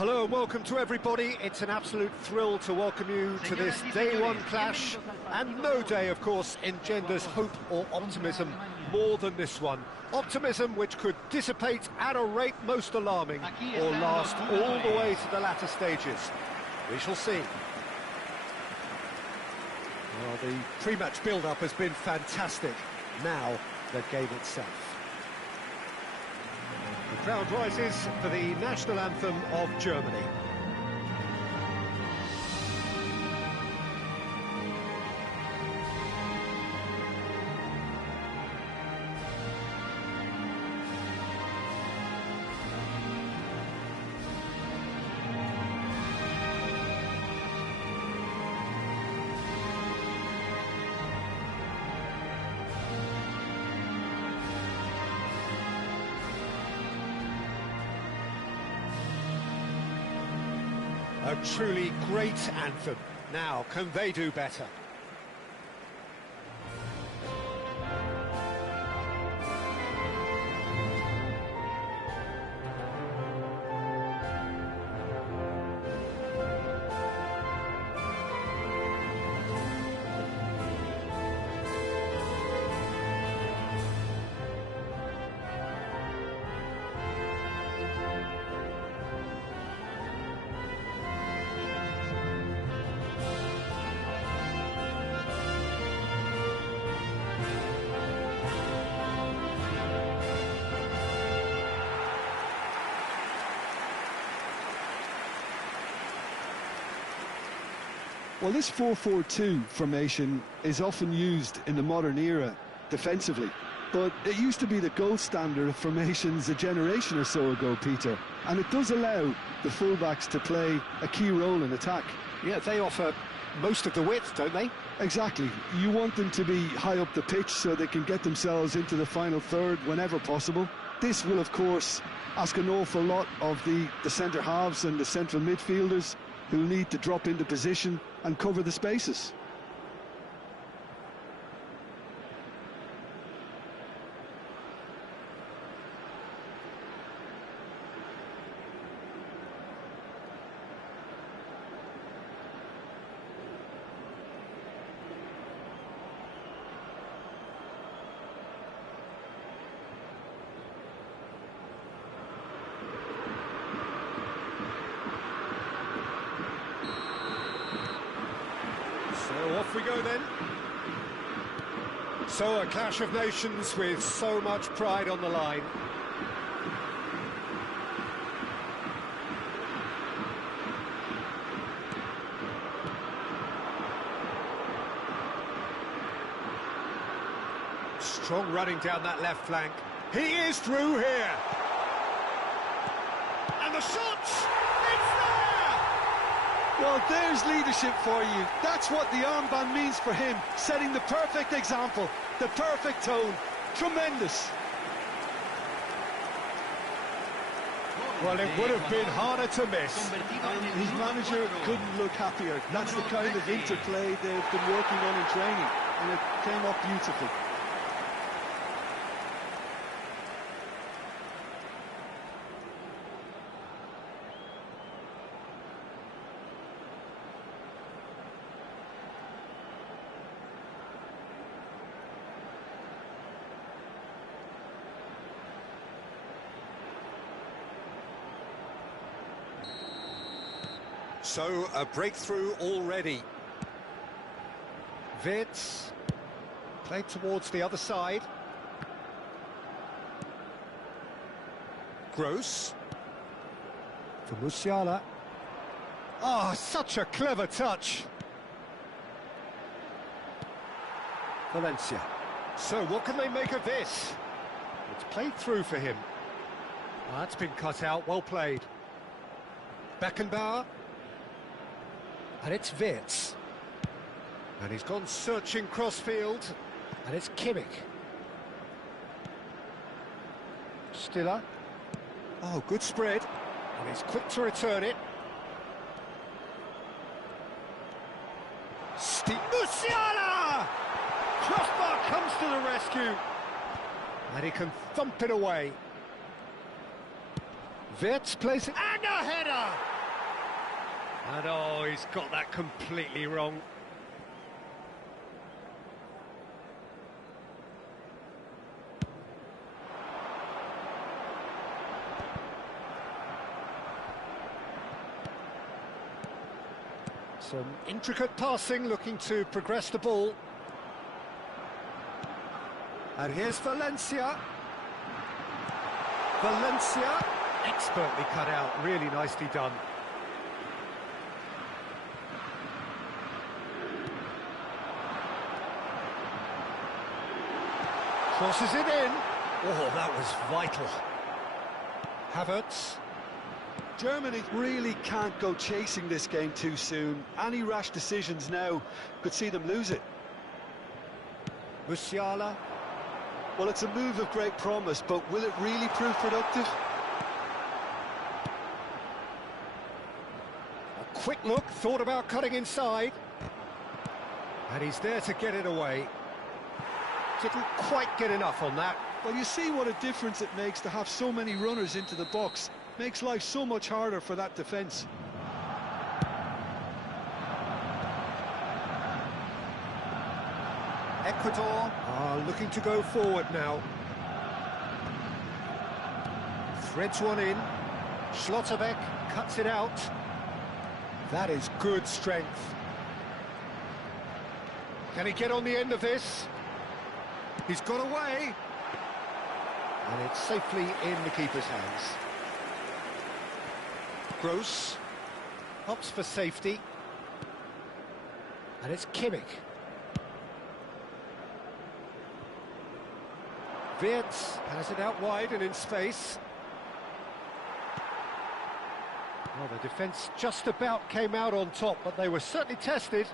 Hello and welcome to everybody. It's an absolute thrill to welcome you to this day one clash, and no day, of course, engenders hope or optimism more than this one. Optimism which could dissipate at a rate most alarming or last all the way to the latter stages. We shall see. Well, the pre-match build-up has been fantastic. Now, the game itself. The crowd rises for the national anthem of Germany. A truly great anthem. Now, can they do better? Well, this 4-4-2 formation is often used in the modern era defensively, but it used to be the gold standard of formations a generation or so ago, Peter, and it does allow the fullbacks to play a key role in attack. Yeah, they offer most of the width, don't they? Exactly. You want them to be high up the pitch so they can get themselves into the final third whenever possible. This will, of course, ask an awful lot of the centre halves and the central midfielders, who need to drop into position and cover the spaces. So off we go then. So a clash of nations with so much pride on the line. Strong running down that left flank. He is through here. And the shot! It's there! Well, there's leadership for you. That's what the armband means for him, setting the perfect example, the perfect tone. Tremendous. Well, it would have been harder to miss. And his manager couldn't look happier. That's the kind of interplay they've been working on in training, and it came up beautifully. So, a breakthrough already. Wirtz, played towards the other side. Gross. For Musiala. Oh, such a clever touch. Valencia. So, what can they make of this? It's played through for him. Oh, that's been cut out, well played. Beckenbauer. And it's Wirtz. And he's gone searching crossfield. And it's Kimmich. Stiller. Oh, good spread. And he's quick to return it. Musiala! Crossbar comes to the rescue. And he can thump it away. Wirtz plays it, and a header! And oh, he's got that completely wrong. Some intricate passing, looking to progress the ball. And here's Valencia. Valencia, expertly cut out, really nicely done. Crosses it in. Oh, that was vital. Havertz. Germany really can't go chasing this game too soon. Any rash decisions now could see them lose it. Musiala. Well, it's a move of great promise, but will it really prove productive? A quick look, thought about cutting inside. And he's there to get it away. Didn't quite get enough on that. Well, you see what a difference it makes to have so many runners into the box. Makes life so much harder for that defence. Ecuador are looking to go forward now. Threads one in. Schlotterbeck cuts it out. That is good strength. Can he get on the end of this? He's got away. And it's safely in the keeper's hands. Gross opts for safety, and it's Kimmich. Wirtz has it out wide and in space. Well, the defence just about came out on top, but they were certainly tested.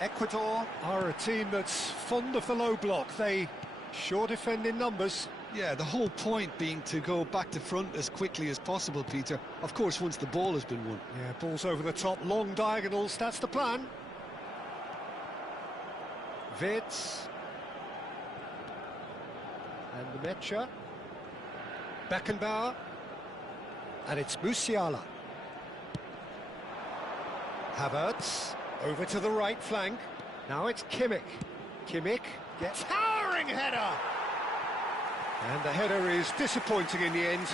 Ecuador are a team that's fond of the low block. They sure defend in numbers. Yeah, the whole point being to go back to front as quickly as possible, Peter. Of course, once the ball has been won. Yeah, balls over the top, long diagonals, that's the plan. Wirtz. And the Mecha. Beckenbauer. And it's Musiala. Havertz. Over to the right flank. Now it's Kimmich. Kimmich gets towering header! And the header is disappointing in the end.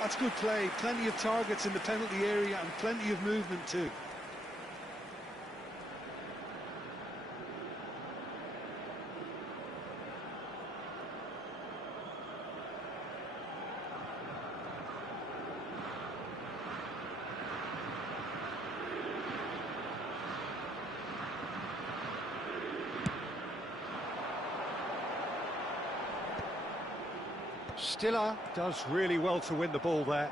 That's good play. Plenty of targets in the penalty area and plenty of movement too. Stiller does really well to win the ball there.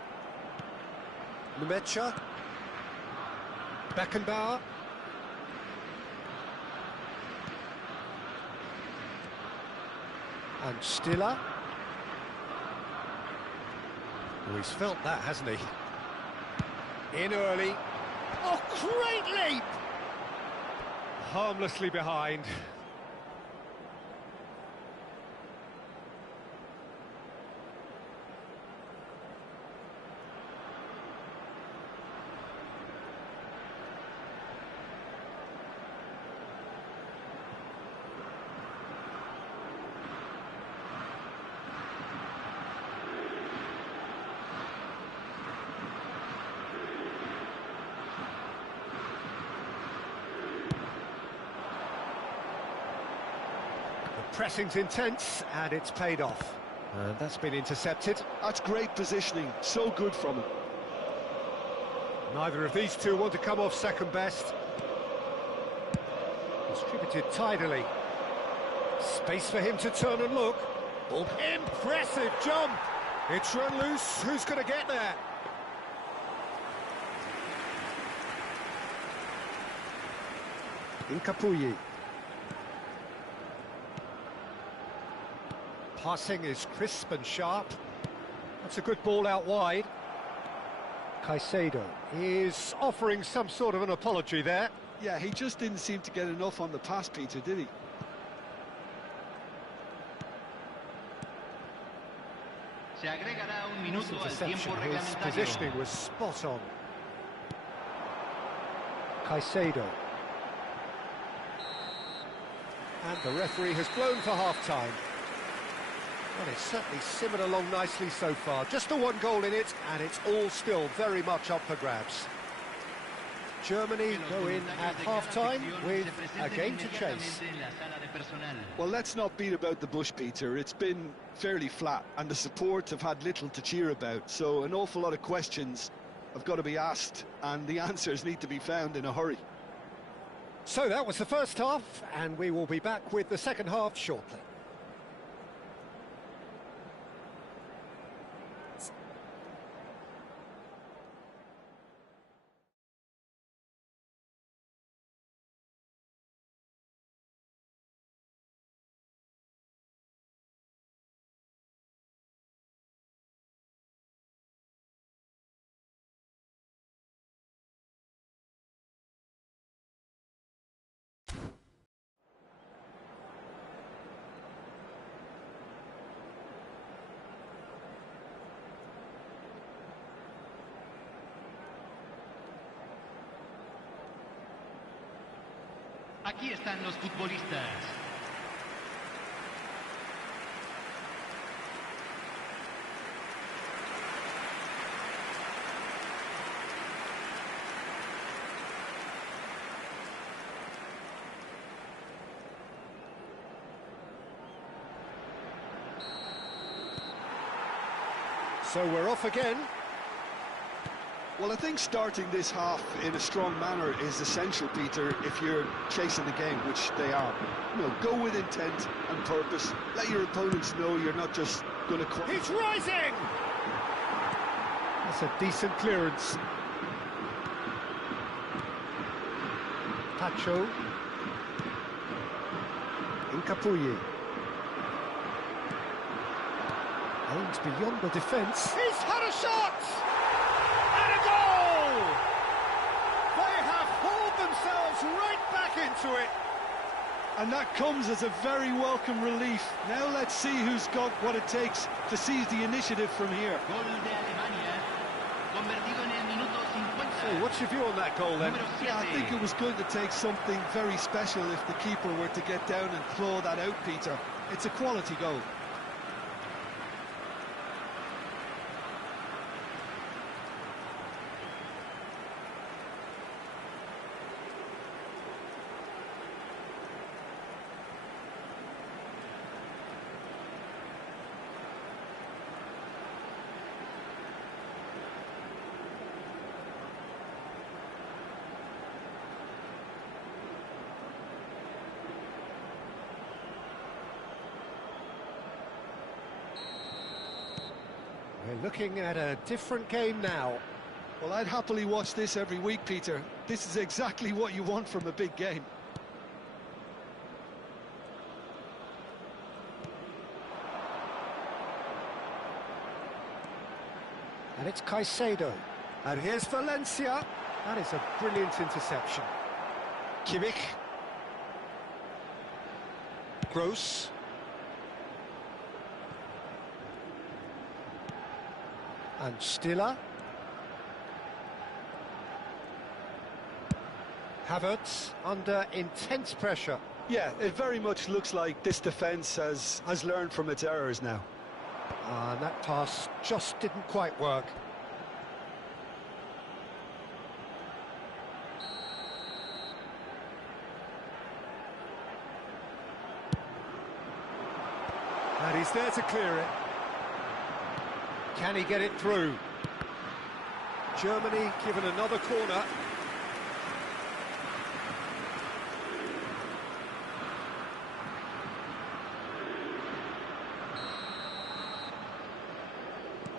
Mecha. Beckenbauer. And Stiller. Oh, he's felt that, hasn't he? In early. Oh, great leap! Harmlessly behind. Pressing's intense, and it's paid off. And that's been intercepted. That's great positioning, so good from him. Neither of these two want to come off second best. Distributed tidily. Space for him to turn and look. Oh, impressive jump! It's run loose, who's going to get there? Incapuyi. Passing is crisp and sharp. That's a good ball out wide. Caicedo is offering some sort of an apology there. Yeah, he just didn't seem to get enough on the pass, Peter, did he? Se agregará un His minuto al tiempo interception, his reglamentario. positioning was spot on. Caicedo. And the referee has blown for half-time. Well, it's certainly simmered along nicely so far. Just the one goal in it, and it's all still very much up for grabs. Germany go in at half-time with a game to chase. Well, let's not beat about the bush, Peter. It's been fairly flat, and the support have had little to cheer about. So an awful lot of questions have got to be asked, and the answers need to be found in a hurry. So that was the first half, and we will be back with the second half shortly. Aquí están los futbolistas. So we're off again. Well, I think starting this half in a strong manner is essential, Peter, if you're chasing the game, which they are. You know, go with intent and purpose. Let your opponents know you're not just going to... He's rising! That's a decent clearance. Pacho. Incapuyi. Aims beyond the defence. He's had a shot! And a goal! They have hauled themselves right back into it. And that comes as a very welcome relief. Now let's see who's got what it takes to seize the initiative from here. Gol de Alemania, convertido en el minuto 50. So what's your view on that goal then? Número Yeah, I 7. think it was going to take something very special if the keeper were to get down and claw that out, Peter. It's a quality goal. We're looking at a different game now. Well, I'd happily watch this every week, Peter. This is exactly what you want from a big game. And it's Caicedo. And here's Valencia. That is a brilliant interception. Kimmich. Gross. And Stiller. Havertz under intense pressure. Yeah, it very much looks like this defence has learned from its errors now. And that pass just didn't quite work. And he's there to clear it. Can he get it through? Germany given another corner.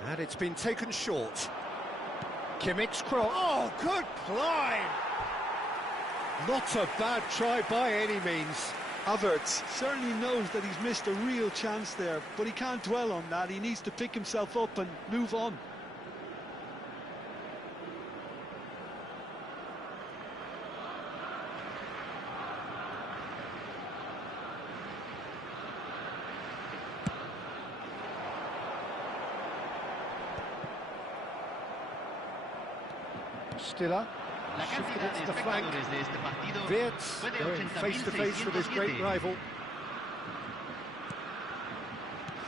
And it's been taken short. Kimmich's cross. Oh, good climb! Not a bad try by any means. Havertz certainly knows that he's missed a real chance there, but he can't dwell on that. He needs to pick himself up and move on. Stiller. La cantidad de The flank. espectadores de este partido Wirtz fue de going face to face with his great 80.607. rival.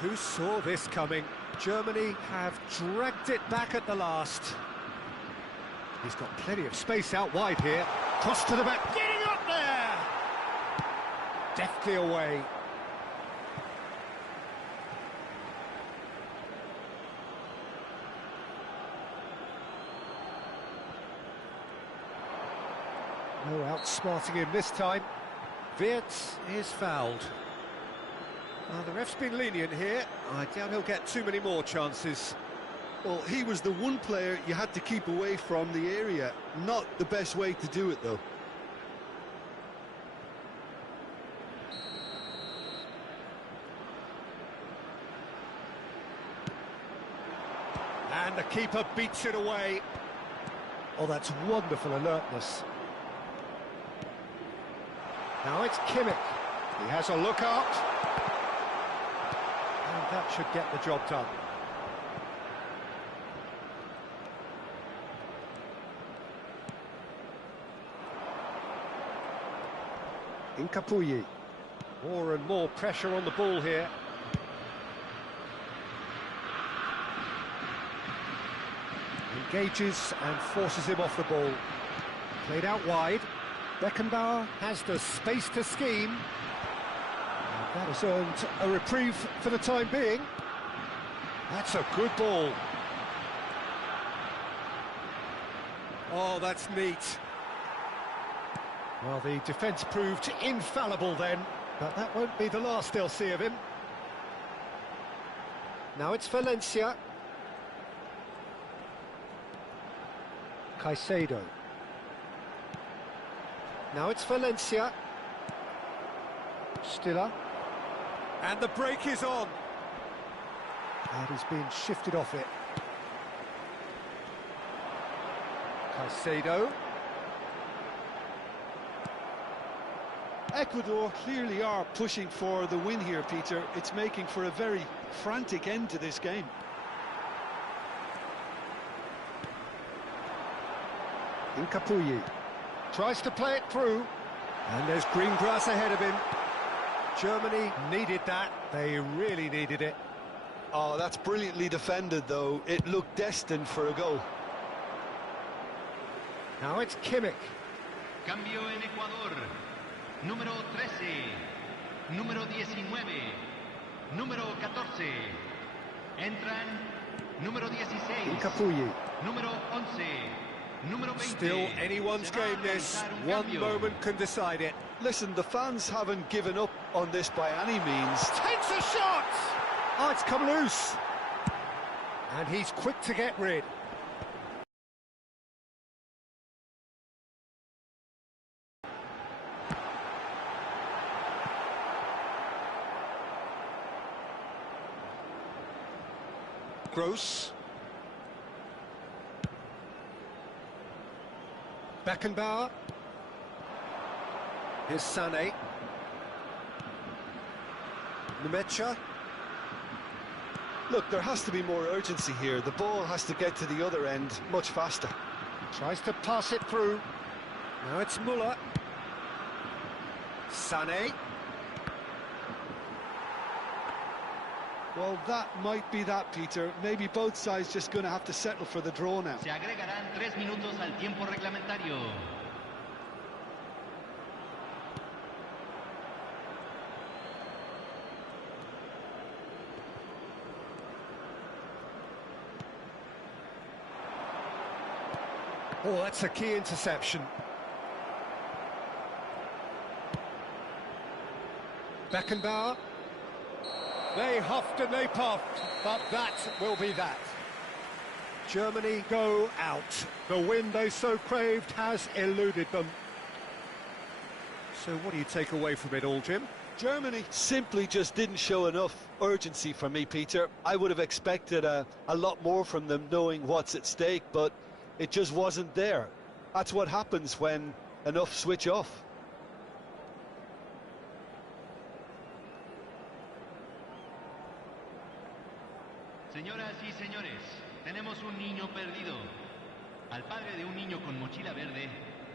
Who saw this coming? Germany have dragged it back at the last. He's got plenty of space out wide here. Cross to the back, getting up there! Deftly away. No outsmarting him this time. Wirtz is fouled. The ref's been lenient here. I doubt he'll get too many more chances. Well, he was the one player you had to keep away from the area. Not the best way to do it, though. And the keeper beats it away. Oh, that's wonderful alertness. Now it's Kimmich. He has a look out. And that should get the job done. Incapuyi. More and more pressure on the ball here. Engages and forces him off the ball. Played out wide. Beckenbauer has the space to scheme. And that has earned a reprieve for the time being. That's a good ball. Oh, that's neat. Well, the defence proved infallible then, but that won't be the last they'll see of him. Now it's Valencia. Caicedo. Now it's Valencia. Stiller. And the break is on. And he's been shifted off it. Caicedo. Ecuador clearly are pushing for the win here, Peter. It's making for a very frantic end to this game. Incapuyi tries to play it through, and there's green grass ahead of him. Germany needed that, they really needed it. Oh, that's brilliantly defended, though. It looked destined for a goal. Now it's Kimmich. Cambio en Ecuador. Número 13. Número 19. Número 14. Entran número 16. Incapuyi. Número 11. Número 20. Still anyone's game this. One moment can decide it. Listen, the fans haven't given up on this by any means. Takes a shot! Oh, it's come loose. And he's quick to get rid. Gross. Beckenbauer. Here's Sané. Nemecha. Look, there has to be more urgency here. The ball has to get to the other end much faster. Tries to pass it through. Now it's Muller. Sané. Well, that might be that, Peter. Maybe both sides just going to have to settle for the draw now. Se agregarán 3 minutos al tiempo reglamentario. Oh, that's a key interception. Beckenbauer. They huffed and they puffed, but that will be that. Germany go out. The win they so craved has eluded them. So what do you take away from it all, Jim? Germany simply just didn't show enough urgency for me, Peter. I would have expected a lot more from them knowing what's at stake, but it just wasn't there. That's what happens when enough switch off. Señoras y señores, tenemos un niño perdido. Al padre de un niño con mochila verde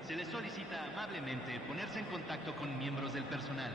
se le solicita amablemente ponerse en contacto con miembros del personal.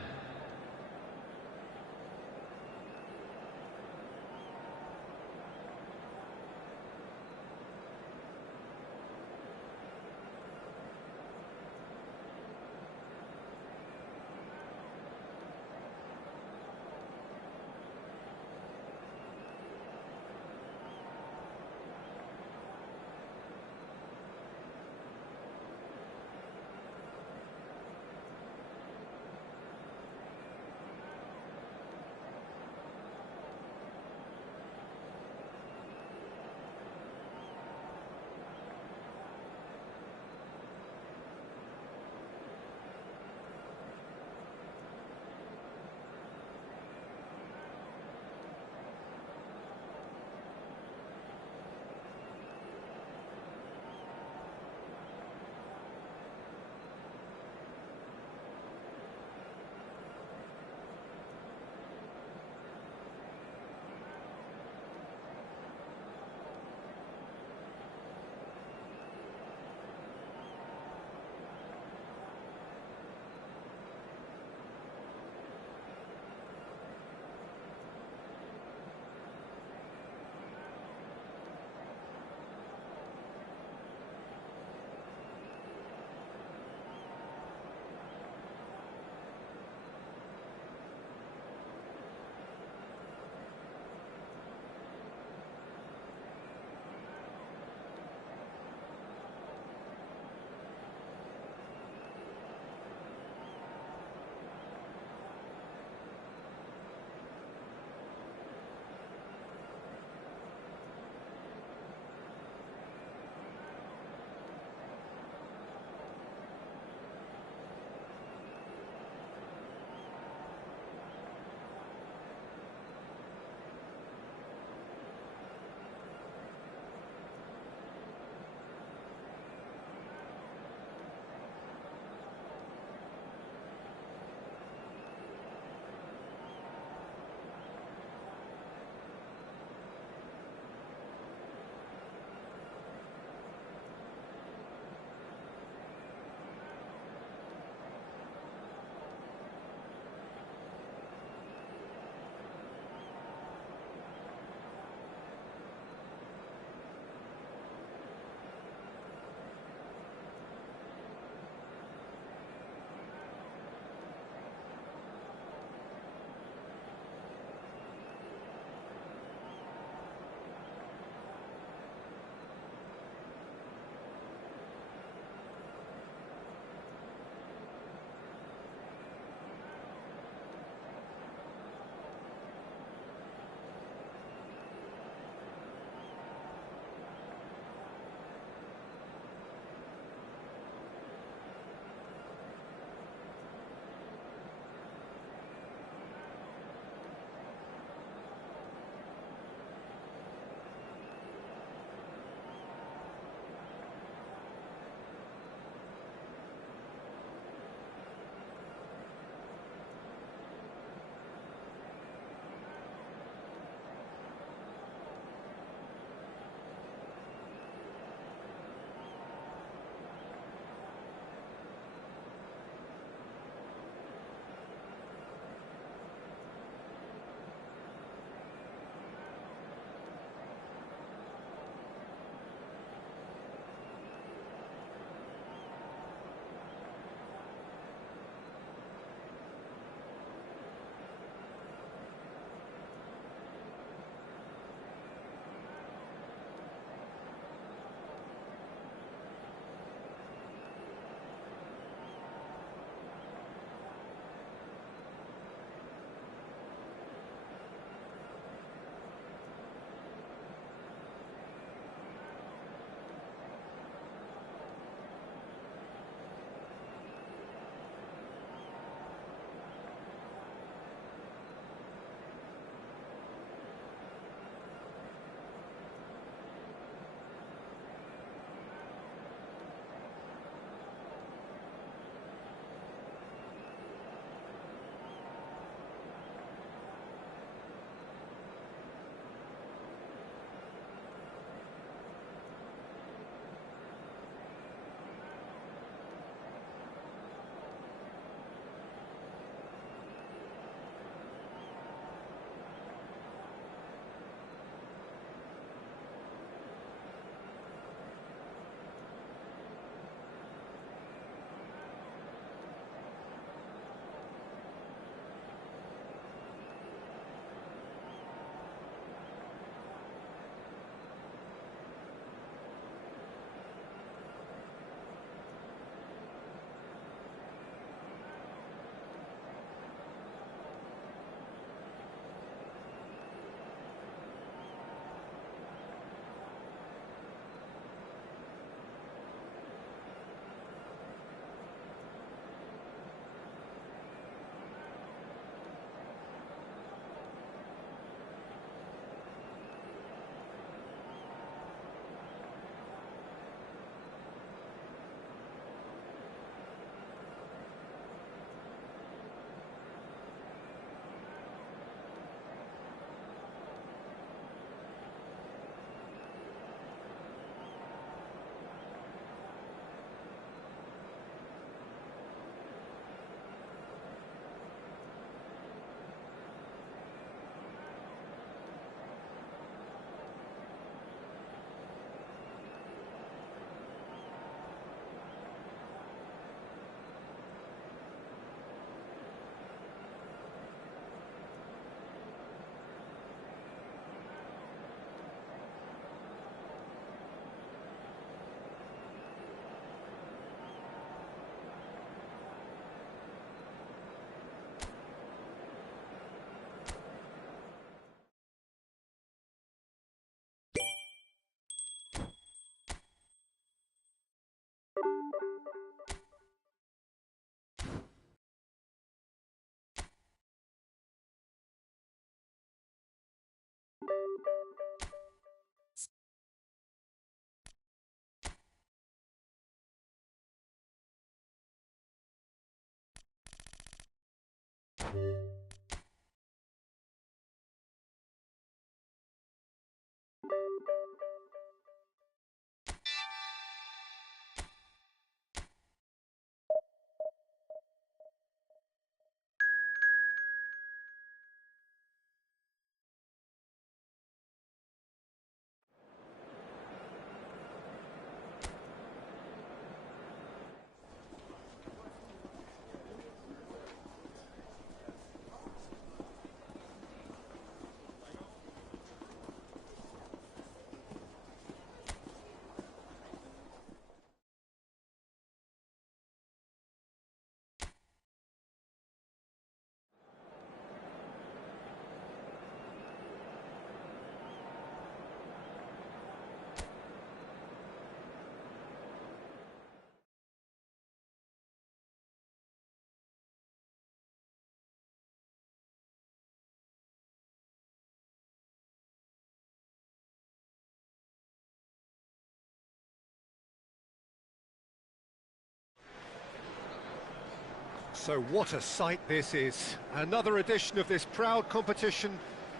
So what a sight this is. Another edition of this proud competition,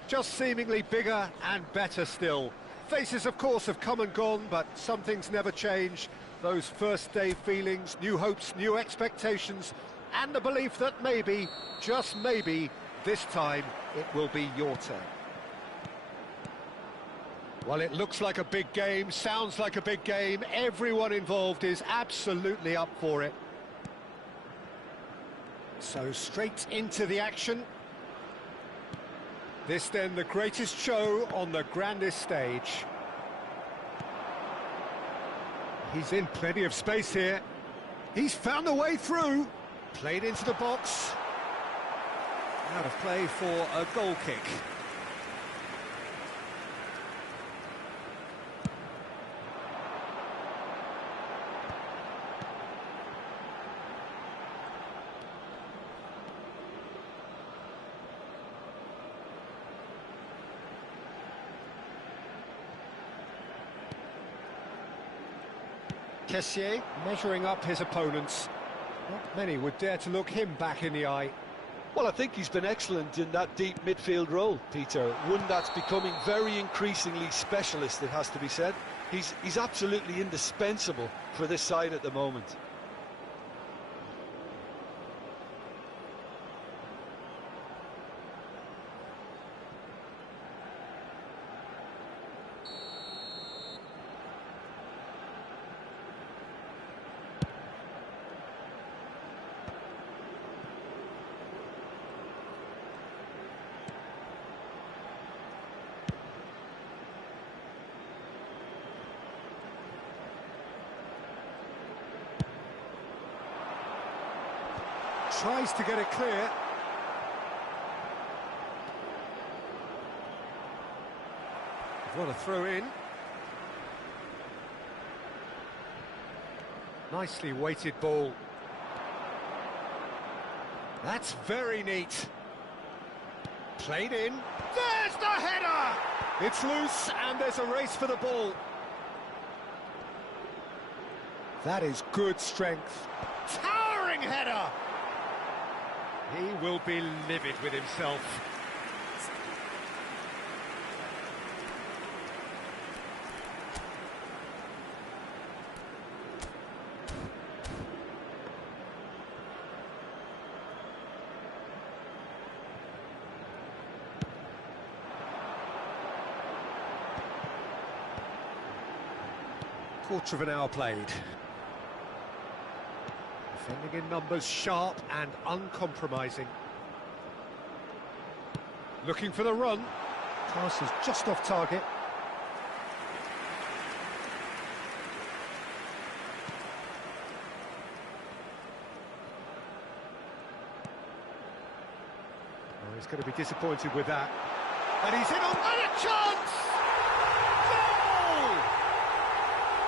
just seemingly bigger and better still. Faces, of course, have come and gone, but some things never change. Those first day feelings, new hopes, new expectations, and the belief that maybe, just maybe, this time it will be your turn. Well, it looks like a big game, sounds like a big game. Everyone involved is absolutely up for it. So straight into the action. This then the greatest show on the grandest stage. He's in plenty of space here. He's found a way through. Played into the box. Out of play for a goal kick. Kessié measuring up his opponents. Not many would dare to look him back in the eye. Well, I think he's been excellent in that deep midfield role, Peter. One that's becoming very increasingly specialist, it has to be said. He's absolutely indispensable for this side at the moment. Tries to get it clear. What a throw in. Nicely weighted ball. That's very neat. Played in. There's the header! It's loose and there's a race for the ball. That is good strength. Towering header! He will be livid with himself. Quarter of an hour played. Defending in numbers, sharp and uncompromising. Looking for the run. Pass is just off target. Oh, he's going to be disappointed with that. And he's in on a chance! Goal!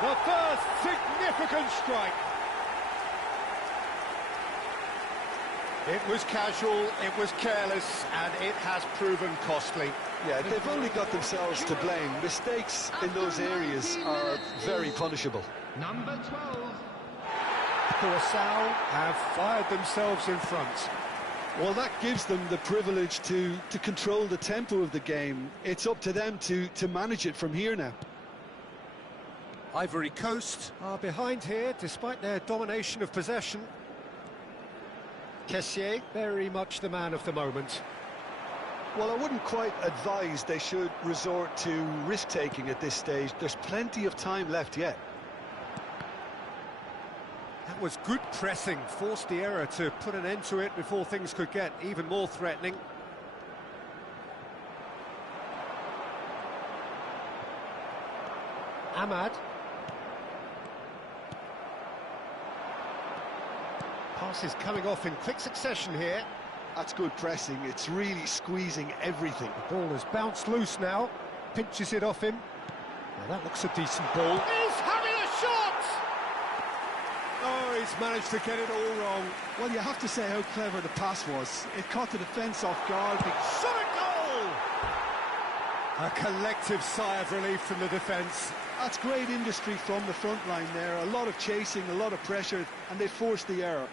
The first significant strike. It was casual, it was careless, and it has proven costly. Yeah, they've only got themselves to blame. Mistakes in those areas are very punishable. Number 12. Curaçao have fired themselves in front. Well, that gives them the privilege to control the tempo of the game. It's up to them to manage it from here now. Ivory Coast are behind here, despite their domination of possession. Kessié, very much the man of the moment. Well, I wouldn't quite advise they should resort to risk-taking at this stage. There's plenty of time left yet. That was good pressing, forced the error to put an end to it before things could get even more threatening. Ahmad. Passes coming off in quick succession here. That's good pressing. It's really squeezing everything. The ball has bounced loose now. Pinches it off him. Well, that looks a decent ball. He's having a shot! Oh, he's managed to get it all wrong. Well, you have to say how clever the pass was. It caught the defence off guard. Shot a goal! A collective sigh of relief from the defence. That's great industry from the front line there. A lot of chasing, a lot of pressure, and they forced the error.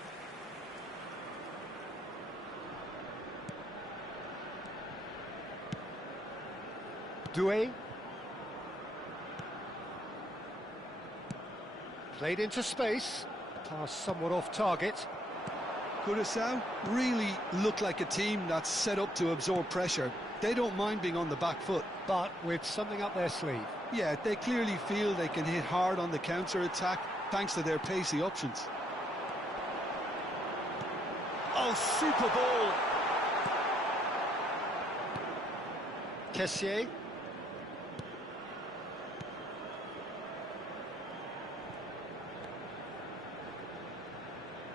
Doué. Played into space. Pass somewhat off target. Curaçao really look like a team that's set up to absorb pressure. They don't mind being on the back foot. But with something up their sleeve. Yeah, they clearly feel they can hit hard on the counter-attack thanks to their pacey options. Oh, super ball! Kessié.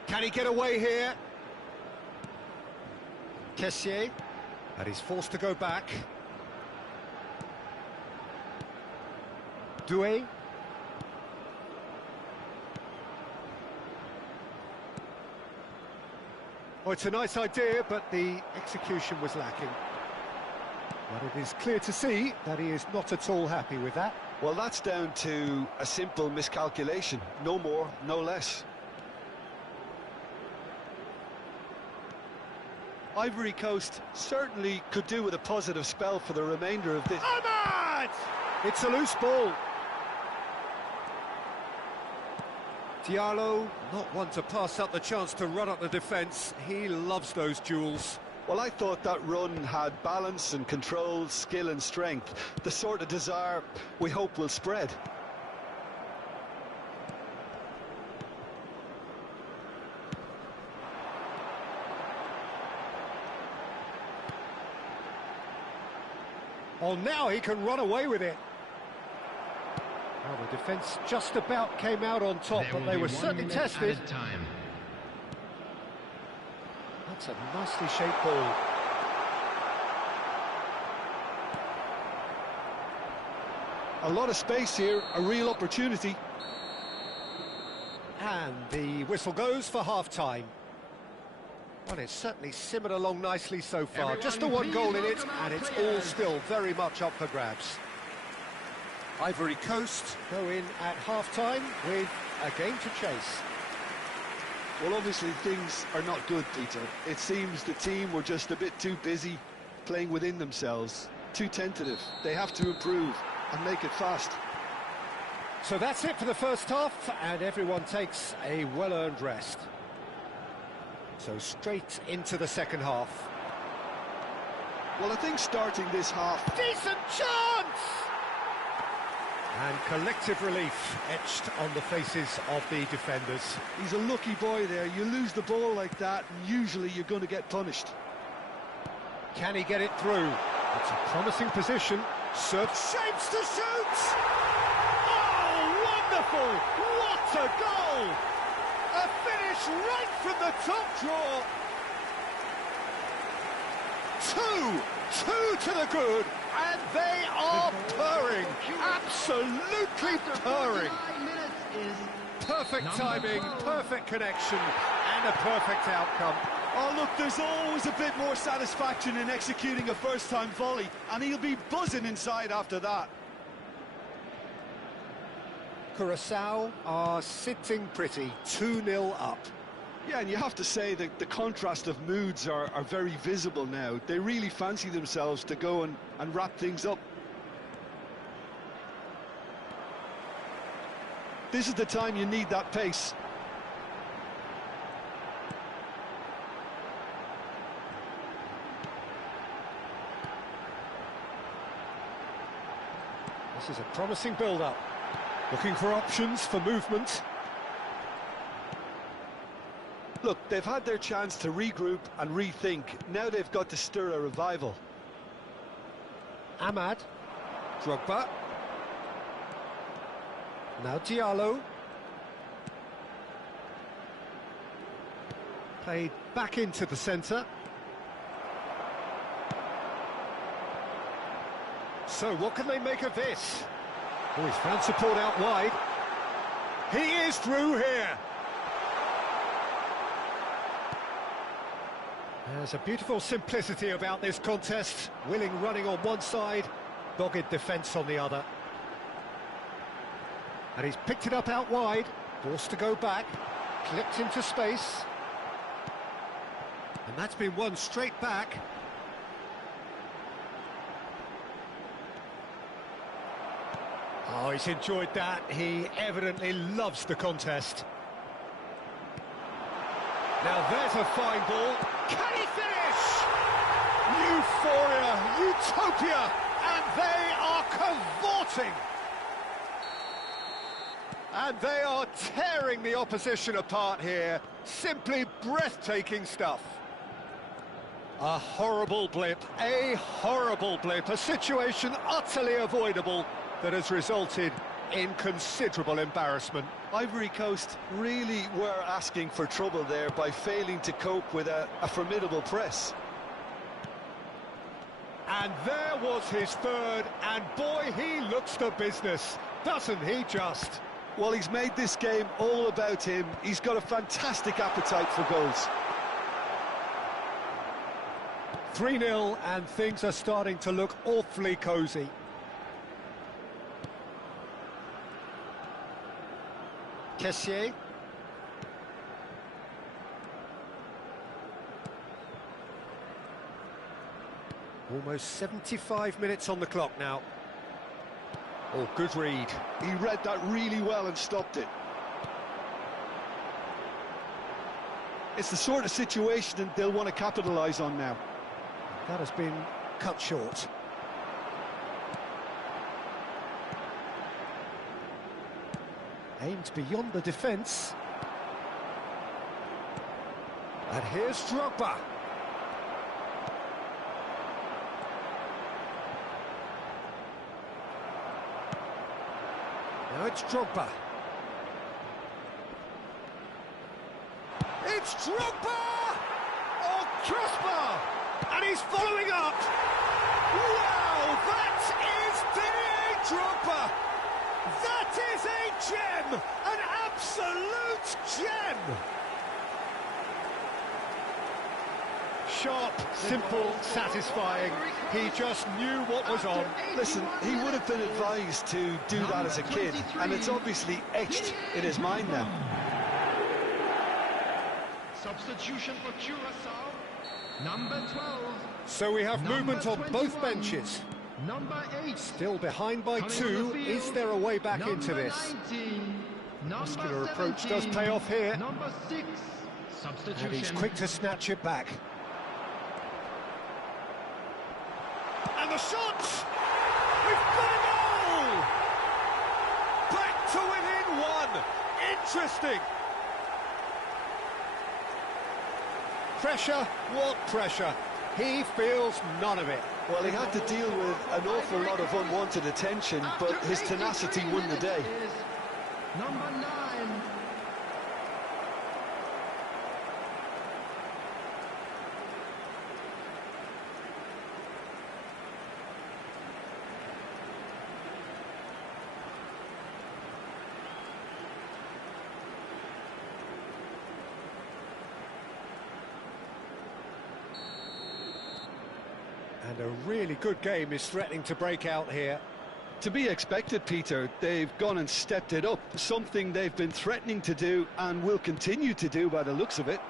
Can he get away here? Kessié. And he's forced to go back. Doué. Oh, it's a nice idea, but the execution was lacking. But it is clear to see that he is not at all happy with that. Well, that's down to a simple miscalculation. No more, no less. Ivory Coast certainly could do with a positive spell for the remainder of this. Ahmad! It's a loose ball. Diallo, not one to pass up the chance to run up the defence. He loves those duels. Well, I thought that run had balance and control, skill and strength. The sort of desire we hope will spread. Oh, now he can run away with it. Well, the defence just about came out on top, but they were certainly tested. That's a nicely shaped ball. A lot of space here, a real opportunity. And the whistle goes for half-time. Well, it's certainly simmered along nicely so far. Just the one goal in it, and it's all still very much up for grabs. Ivory Coast go in at half-time with a game to chase. Well, obviously things are not good, Peter. It seems the team were just a bit too busy playing within themselves, too tentative. They have to improve and make it fast. So that's it for the first half, and everyone takes a well-earned rest. So straight into the second half. Well, I think starting this half... Decent chance! And collective relief etched on the faces of the defenders. He's a lucky boy there. You lose the ball like that, and usually you're going to get punished. Can he get it through? It's a promising position. Serve shapes to shoot! Oh, wonderful! What a goal! A finish right from the top draw. Two to the good, and they are purring, absolutely purring. Perfect timing, perfect connection, and a perfect outcome. Oh, look, there's always a bit more satisfaction in executing a first-time volley, and he'll be buzzing inside after that. Curaçao are sitting pretty, 2-0 up. Yeah, and you have to say that the contrast of moods are very visible now. They really fancy themselves to go and wrap things up. This is the time you need that pace. This is a promising build-up. Looking for options for movement. Look, they've had their chance to regroup and rethink. Now they've got to stir a revival. Ahmad. Drogba. Now Diallo. Played back into the centre. So what can they make of this? Oh, he's found support out wide. He is through here. There's a beautiful simplicity about this contest. Willing running on one side, dogged defence on the other. And he's picked it up out wide, forced to go back, clipped into space. And that's been won straight back. Oh, he's enjoyed that. He evidently loves the contest. Now there's a fine ball. Can he finish? Euphoria, utopia, and they are cavorting. And they are tearing the opposition apart here. Simply breathtaking stuff. A horrible blip, a situation utterly avoidable that has resulted in considerable embarrassment. Ivory Coast really were asking for trouble there by failing to cope with a formidable press. And there was his third, and boy, he looks the business, doesn't he just? Well, he's made this game all about him. He's got a fantastic appetite for goals. 3-0, and things are starting to look awfully cosy. Kessier. Almost 75 minutes on the clock now. Oh, good read. He read that really well and stopped it. It's the sort of situation that they'll want to capitalise on now. That has been cut short. Aimed beyond the defence. And here's Drogba. Now it's Drogba. It's Drogba! Oh, crossbar! And he's following up! Wow, that is Didier Drogba! That is a gem! An absolute gem! Sharp, simple, satisfying. He just knew what was on. Listen, he would have been advised to do that as a kid, and it's obviously etched in his mind now. Substitution for Curaçao, number 12. So we have movement on both benches. Number 8. Still behind by 2. Is there a way back into this? 19, Muscular approach does pay off here. Number 6. Substitution. And he's quick to snatch it back. And the shot! We've got a goal! Back to within 1. Interesting. Pressure? What pressure? He feels none of it. Well, he had to deal with an awful lot of unwanted attention, but his tenacity won the day. Number 9. And a really good game is threatening to break out here. To be expected, Peter. They've gone and stepped it up, something they've been threatening to do and will continue to do by the looks of it.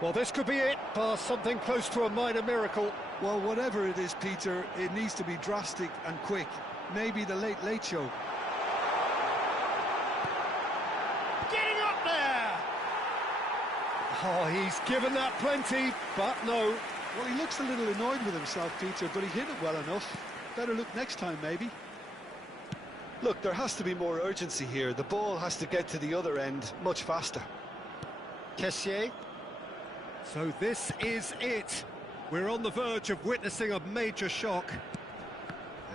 Well, this could be it, bar something close to a minor miracle. Well, whatever it is, Peter, it needs to be drastic and quick. Maybe the late show. Getting up there! Oh, he's given that plenty, but no. Well, he looks a little annoyed with himself, Peter, but he hit it well enough. Better look next time, maybe. Look, there has to be more urgency here. The ball has to get to the other end much faster. Kessier. So this is it. We're on the verge of witnessing a major shock.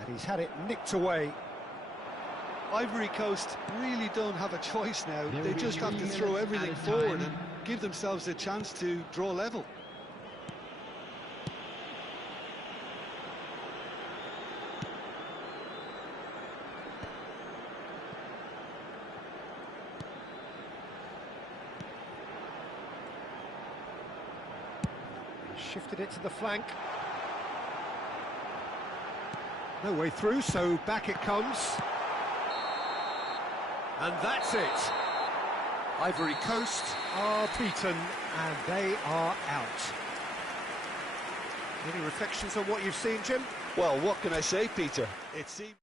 And he's had it nicked away. Ivory Coast really don't have a choice now. They just have to throw everything forward and give themselves a chance to draw level. Shifted it to the flank. No way through, so back it comes. And that's it. Ivory Coast are beaten and they are out. Any reflections on what you've seen, Jim? Well, what can I say, Peter? It seems...